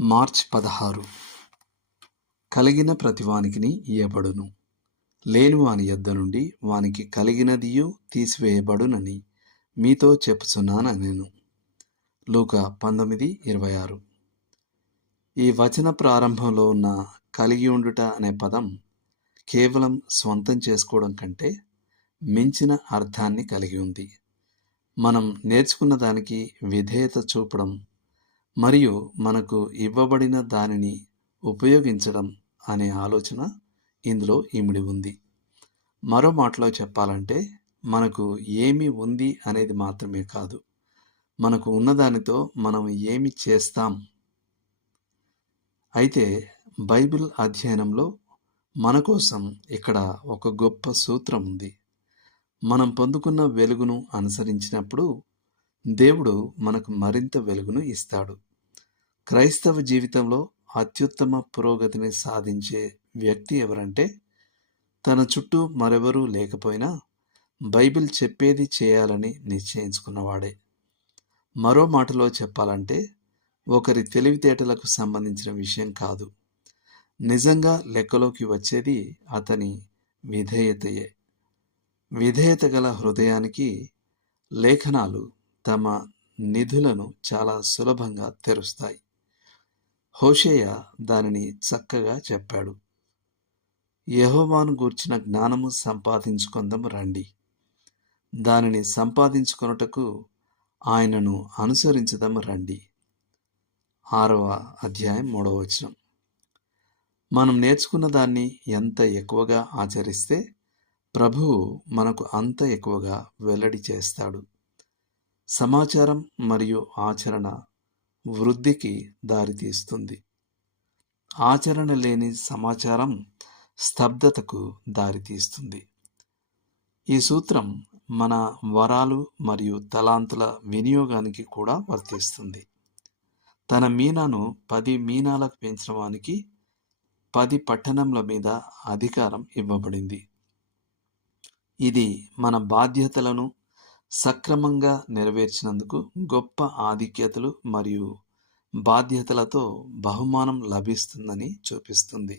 March 16. కలిగిన ప్రతి వానికిని ఇయ్యబడును, లేని వాని యొద్ద నుండి వానికి కలిగినదియు తీసివేయబడునని మీతో చెప్పుచున్నానెను. లూకా 19:26. ఈ వచన ప్రారంభంలో ఉన్న కలిగి ఉండుట అనే పదం కేవలం స్వంతం చేసుకోవడం కంటే మించిన అర్థాన్ని కలిగి ఉంది. మనం నేర్చుకున్న దానికి విధేయత చూపడం మరియు మనకు ఇవ్వబడిన దానిని ఉపయోగించడం అనే ఆలోచన ఇందులో ఇమిడి ఉంది. మరో మాటలో చెప్పాలంటే మనకు ఏమి ఉంది అనేది మాత్రమే కాదు, మనకు ఉన్నదానితో మనం ఏమి చేస్తాం. అయితే బైబిల్ అధ్యయనంలో మన కోసం ఇక్కడ ఒక గొప్ప సూత్రం ఉంది. మనం పొందుకున్న వెలుగును అనుసరించినప్పుడు దేవుడు మనకు మరింత వెలుగును ఇస్తాడు. క్రైస్తవ జీవితంలో అత్యుత్తమ పురోగతిని సాధించే వ్యక్తి ఎవరంటే తన చుట్టూ మరెవరూ లేకపోయినా బైబిల్ చెప్పేది చేయాలని నిశ్చయించుకున్నవాడే. మరో మాటలో చెప్పాలంటే ఒకరి తెలివితేటలకు సంబంధించిన విషయం కాదు, నిజంగా లెక్కలోకి వచ్చేది అతని విధేయతయే. విధేయత గల హృదయానికి లేఖనాలు తమ నిధులను చాలా సులభంగా తెరుస్తాయి. హోషేయ దానిని చక్కగా చెప్పాడు. యెహోవాను గూర్చిన జ్ఞానము సంపాదించుకొందము రండి, దానిని సంపాదించుకొనుటకు ఆయనను అనుసరించదము రండి. 6వ అధ్యాయం 3వ వచనం. మనం నేర్చుకున్న దాన్ని ఎంత ఎక్కువగా ఆచరిస్తే ప్రభువు మనకు అంత ఎక్కువగా వెల్లడి చేస్తాడు. సమాచారం మరియు ఆచరణ వృద్ధికి దారితీస్తుంది. ఆచరణ లేని సమాచారం స్తబ్దతకు దారితీస్తుంది. ఈ సూత్రం మన వరాలు మరియు తలాంతుల వినియోగానికి కూడా వర్తిస్తుంది. తన మీనాను 10 మీనాలకు పెంచిన వానికి 10 పట్టణముల మీద అధికారం ఇవ్వబడింది. ఇది మన బాధ్యతలను సక్రమంగా నెరవేర్చినందుకు గొప్ప ఆధిక్యతలు మరియు బాధ్యతలతో బహుమానం లభిస్తుందని చూపిస్తుంది.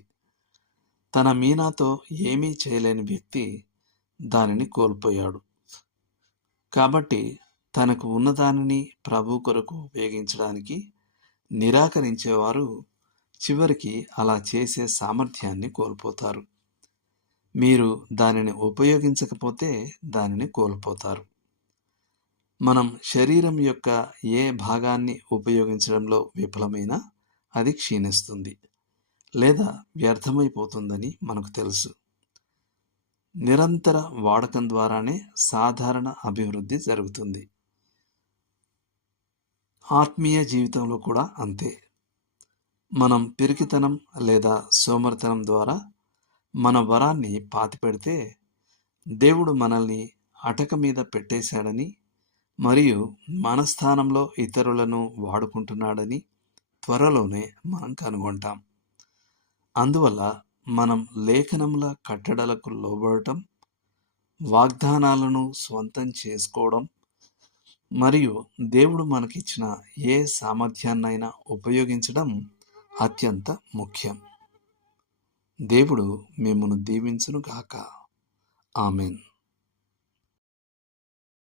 తన మీనాతో ఏమీ చేయలేని వ్యక్తి దానిని కోల్పోయాడు. కాబట్టి తనకు ఉన్నదానిని ప్రభు కొరకు ఉపయోగించడానికి నిరాకరించేవారు చివరికి అలా చేసే సామర్థ్యాన్ని కోల్పోతారు. మీరు దానిని ఉపయోగించకపోతే దానిని కోల్పోతారు. మనం శరీరం యొక్క ఏ భాగాన్ని ఉపయోగించడంలో విఫలమైనా అది క్షీణిస్తుంది లేదా వ్యర్థమైపోతుందని మనకు తెలుసు. నిరంతర వాడకం ద్వారానే సాధారణ అభివృద్ధి జరుగుతుంది. ఆత్మీయ జీవితంలో కూడా అంతే. మనం పిరికితనం లేదా సోమరితనం ద్వారా మన వరాన్ని పాతిపెడితే దేవుడు మనల్ని అటక మీద పెట్టేశాడని మరియు మన స్థానంలో ఇతరులను వాడుకుంటున్నాడని త్వరలోనే మనం కనుగొంటాం. అందువల్ల మనం లేఖనముల కట్టడలకు లోబడటం, వాగ్దానాలను స్వంతం చేసుకోవడం మరియు దేవుడు మనకిచ్చిన ఏ సామర్థ్యాన్నైనా ఉపయోగించడం అత్యంత ముఖ్యం. దేవుడు మిమ్మును దీవించును గాక. ఆమెన్.